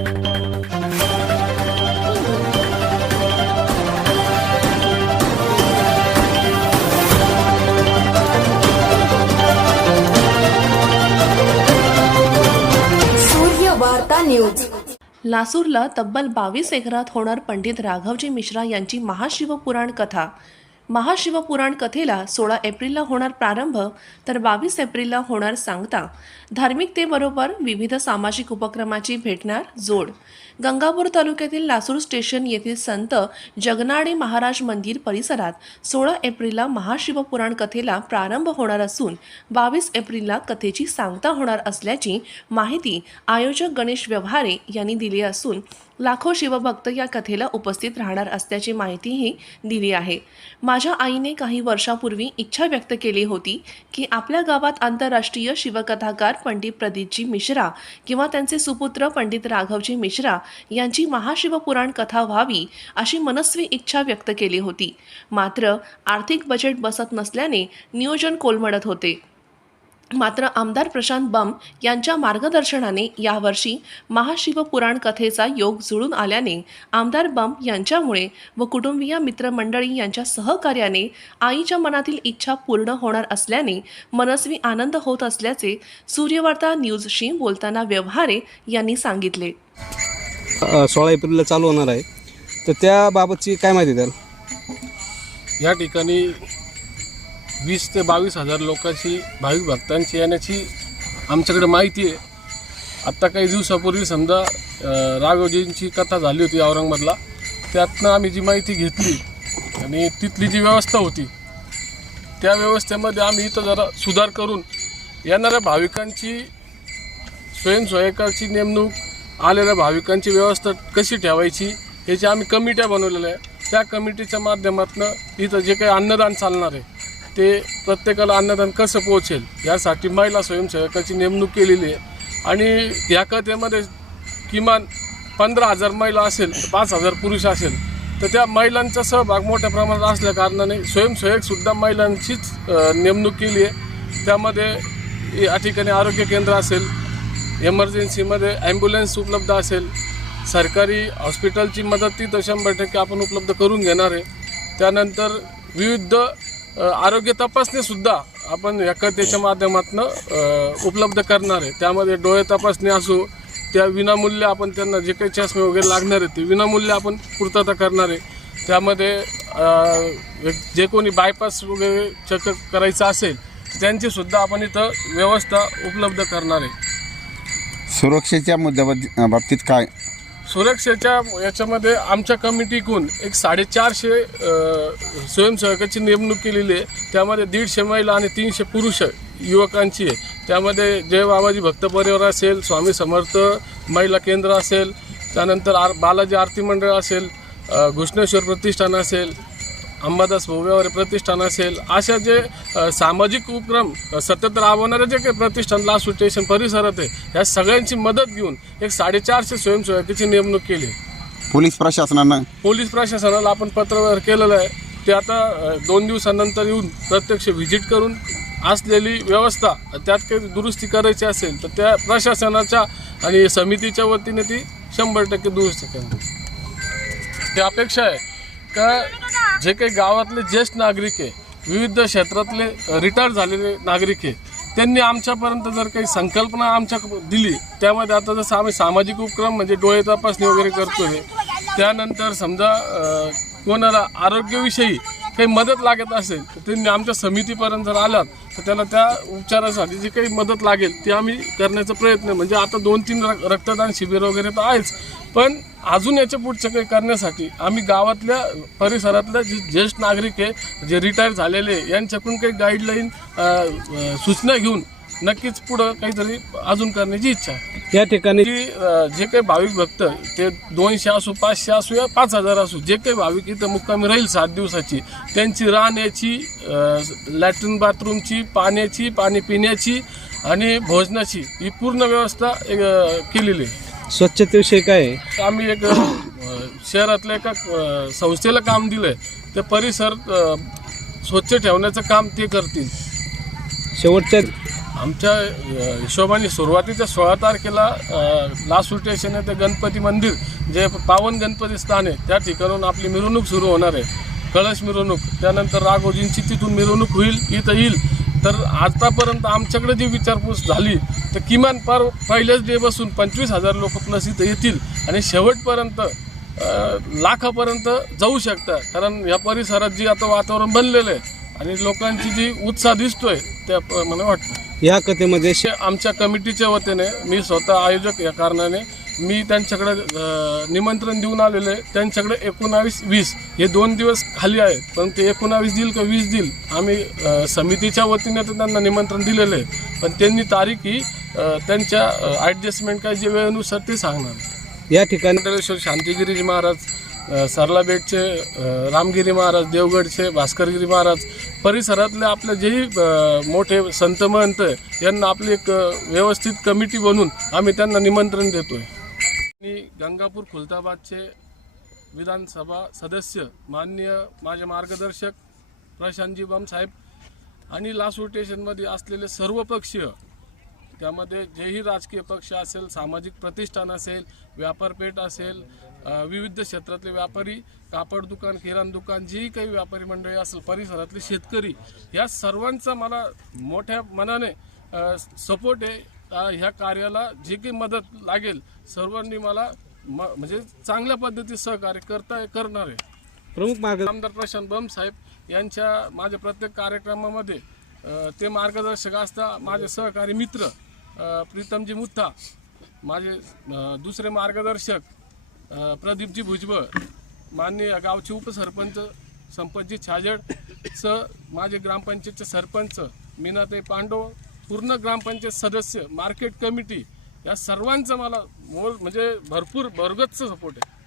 सूर्य न्यूज. लासूरला तब्बल बावीस एकरात होणार पंडित राघवजी मिश्रा यांची महाशिवपुराण कथा. महाशिवपुराण कथेला सोळा एप्रिलला होणार प्रारंभ तर बावीस एप्रिलला होणार सांगता. धार्मिकतेबरोबर विविध सामाजिक उपक्रमाची भेटणार जोड. गंगापूर तालुक्यातील लासूर स्टेशन येथील संत जगनाडे महाराज मंदिर परिसरात सोळा एप्रिलला महाशिवपुराण कथेला प्रारंभ होणार असून बावीस एप्रिलला कथेची सांगता होणार असल्याची माहिती आयोजक गणेश व्यवहारे यांनी दिली असून लाखो शिवभक्त या कथेला उपस्थित राहणार असल्याची माहितीही दिली आहे. माझ्या आईने काही वर्षापूर्वी इच्छा व्यक्त केली होती की आपल्या गावात आंतरराष्ट्रीय शिवकथाकार पंडित प्रदीपजी मिश्रा किंवा त्यांचे सुपुत्र पंडित राघवजी मिश्रा यांची महाशिवपुराण कथा व्हावी अशी मनस्वी इच्छा व्यक्त केली होती. मात्र आर्थिक बजेट बसत नसल्याने नियोजन कोलमडत होते. मात्र आमदार प्रशांत बम यांच्या मार्गदर्शनाने यावर्षी महाशिवपुराण कथेचा योग जुळून आल्याने आमदार बम यांच्यामुळे व कुटुंबीय मित्रमंडळी यांच्या सहकार्याने आईच्या मनातील इच्छा पूर्ण होणार असल्याने मनस्वी आनंद होत असल्याचे सूर्यवार्ता न्यूजशी बोलताना व्यवहारे यांनी सांगितले. सोळा एप्रिलला चालू होणार आहे. तर त्याबाबतची काय माहिती द्याल? या ठिकाणी वीस ते बावीस हजार लोकांची भाविक भक्तांची येण्याची आमच्याकडे माहिती आहे. आत्ता काही दिवसापूर्वी समजा राघवजींची कथा झाली होती औरंगाबादला. त्यातनं आम्ही जी माहिती घेतली आणि तिथली जी व्यवस्था होती त्या व्यवस्थेमध्ये आम्ही इथं जरा सुधार करून येणाऱ्या भाविकांची स्वयंसहायकाची नेमणूक आलेल्या भाविकांची व्यवस्था कशी ठेवायची याची आम्ही कमिट्या बनवलेल्या आहे त्या कमिटीच्या माध्यमातून इथं जे काही अन्नदान चालणार आहे ते प्रत्येकाला अन्नदान कसं पोहोचेल यासाठी महिला स्वयंसेवकाची नेमणूक केलेली आहे. आणि या कथेमध्ये किमान पंधरा हजार महिला असेल पाच हजार पुरुष असेल तर त्या महिलांचा सहभाग मोठ्या प्रमाणात असल्या कारणाने स्वयंसेवकसुद्धा महिलांचीच नेमणूक केली आहे. त्यामध्ये या ठिकाणी आरोग्य केंद्र असेल एमर्जन्सीमध्ये ॲम्ब्युलन्स उपलब्ध असेल सरकारी हॉस्पिटलची मदत ती शंभर टक्के आपण उपलब्ध करून घेणार आहे. त्यानंतर विविध आरोग्य तपासणीसुद्धा आपण या कथेच्या माध्यमातून उपलब्ध करणार आहे. त्यामध्ये डोळे तपासणी असो त्या विनामूल्य आपण त्यांना जे काही चष्मे वगैरे लागणार आहेत ते विनामूल्य आपण पूर्तता करणार आहे. त्यामध्ये जे कोणी बायपास वगैरे चेक करायचं असेल त्यांची सुद्धा आपण इथं व्यवस्था उपलब्ध करणार आहे. सुरक्षेच्या मुद्द्याबद्द बाबतीत काय? सुरक्षेच्या याच्यामध्ये आमच्या कमिटीकडून एक साडेचारशे स्वयंसेवकाची नेमणूक केलेली आहे. त्यामध्ये दीडशे महिला आणि तीनशे पुरुष युवकांची आहे. त्यामध्ये जय बाबाजी भक्त परिवार असेल स्वामी समर्थ महिला केंद्र असेल त्यानंतर आर बालाजी आरती मंडळ असेल घुष्णेश्वर प्रतिष्ठान असेल अंबादास भोव्यावर प्रतिष्ठान असेल अशा जे सामाजिक उपक्रम सतत राबवणारे जे काही प्रतिष्ठान लासू स्टेशन परिसरात आहे ह्या सगळ्यांची मदत घेऊन एक साडेचारशे स्वयंसेवकाची नेमणूक केली. पोलीस प्रशासनानं? पोलीस प्रशासनाला आपण पत्रव्यवहार केलेलं आहे. ते आता दोन दिवसानंतर येऊन प्रत्यक्ष व्हिजिट करून असलेली व्यवस्था त्यात काही दुरुस्ती करायची असेल तर त्या प्रशासनाच्या आणि समितीच्या वतीने ती शंभर टक्के दुरुस्ती करणार. ही अपेक्षा आहे. का जे काही गावातले ज्येष्ठ नागरिक आहे विविध क्षेत्रातले रिटायर झालेले नागरिक आहे त्यांनी आमच्यापर्यंत जर काही संकल्पना आमच्या दिली त्यामध्ये आता जसं आम्ही सामाजिक उपक्रम म्हणजे डोळे तपासणी वगैरे करतोय त्यानंतर समजा कोणाला आरोग्यविषयी काही मदत लागत असेल तर त्यांनी आमच्या समितीपर्यंत जर आलात तर त्याला त्या उपचारासाठी जी काही मदत लागेल ती आम्ही करण्याचा प्रयत्न म्हणजे आता दोन तीन र- रक्तदान शिबिर वगैरे तर आहेच पण अजून याच्या पुढचं काही करण्यासाठी आम्ही गावातल्या परिसरातल्या जे ज्येष्ठ नागरिक आहे जे रिटायर झालेले यांच्याकडून काही गाईडलाईन सूचना घेऊन नक्कीच पुढं काहीतरी अजून करण्याची इच्छा आहे. या ठिकाणी की अ, जे काही भाविक भक्त ते दोनशे असो पाचशे असो या पाच हजार असो जे काही भाविक इथं मुक्कामी राहील सात दिवसाची त्यांची राहण्याची अ, लॅट्रिन बाथरूमची पाण्याची पाणी पिण्याची आणि भोजनाची ही पूर्ण व्यवस्था अ, केलेली आहे. स्वच्छतेविषयी काय आहे? आम्ही एक अ, शहरातल्या एका अ, संस्थेला काम दिलंय. ते परिसर अ, स्वच्छ ठेवण्याचं काम ते करतील. शेवटच्या आमच्या हिशोबाने सुरुवातीच्या सोळा तारखेला लास्ट रोटेशन आहे ते गणपती मंदिर जे पावन गणपती स्थान आहे त्या ठिकाणून आपली मिरवणूक सुरू होणार आहे. कळश मिरवणूक त्यानंतर राघोजींची तिथून मिरवणूक होईल इथं येईल. तर आतापर्यंत आमच्याकडे जी विचारपूस झाली तर किमान पार पहिल्याच डे बसून पंचवीस हजार लोक प्लस इथं येतील आणि शेवटपर्यंत लाखापर्यंत जाऊ शकतात. कारण या परिसरात जी आता वातावरण बनलेलं आहे आणि लोकांची जी उत्साह दिसतोय त्या मला वाटतं. या कथेमध्ये आमच्या कमिटीच्या वतीने मी स्वतः आयोजक या कारणाने मी त्यांच्याकडे अ, निमंत्रण देऊन आलेलो आहे. त्यांच्याकडे एकोणावीस वीस हे दोन दिवस खाली आहेत. पण ते एकोणावीस देईल का वीस देईल आम्ही अ, समितीच्या वतीने तर त्यांना निमंत्रण दिलेलं आहे. पण त्यांनी तारीख ही अ, त्यांच्या ॲडजस्टमेंट काय जे वेळेनुसार ते सांगणार. या ठिकाणी मंडळेश्वर शांतिगिरीजी महाराज सरला बेटचे रामगिरी महाराज देवगडचे भास्करगिरी महाराज परिसरातले आपले जेही मोठे संत महंत आहे, यांना आपली एक व्यवस्थित कमिटी बनवून आम्ही त्यांना निमंत्रण देतोय. आणि गंगापूर खुलताबादचे विधानसभा सदस्य माननीय माझे मार्गदर्शक प्रशांतजी बम साहेब आणि लासूर स्टेशनमध्ये असलेले सर्व पक्षीय त्यामध्ये जेही राजकीय पक्ष असेल सामाजिक प्रतिष्ठान असेल व्यापारपेठ असेल विविध क्षेत्रातले व्यापारी कापड दुकान किराणा दुकान जेही काही व्यापारी मंडळी असेल परिसरातले शेतकरी या सर्वांचा मला मोठ्या मनाने सपोर्ट आहे. ह्या कार्याला जे काही मदत लागेल सर्वांनी मला म म्हणजे चांगल्या पद्धतीत सहकार्य करता करणार आहे. प्रमुख मार्ग आमदार प्रशांत बम साहेब यांच्या माझ्या प्रत्येक कार्यक्रमामध्ये ते मार्गदर्शक असता माझे सहकारी मित्र प्रीतमजी मुत्था माझे दुसरे मार्गदर्शक प्रदीपजी भुजबळ माननीय गावचे उपसरपंच संपतजी छाजड स माझे ग्रामपंचायतचे सरपंच मीनाताई पांडव पूर्ण ग्रामपंचायत सदस्य मार्केट कमिटी या सर्वांचं मला मोल म्हणजे भरपूर भरगतचं सपोर्ट आहे.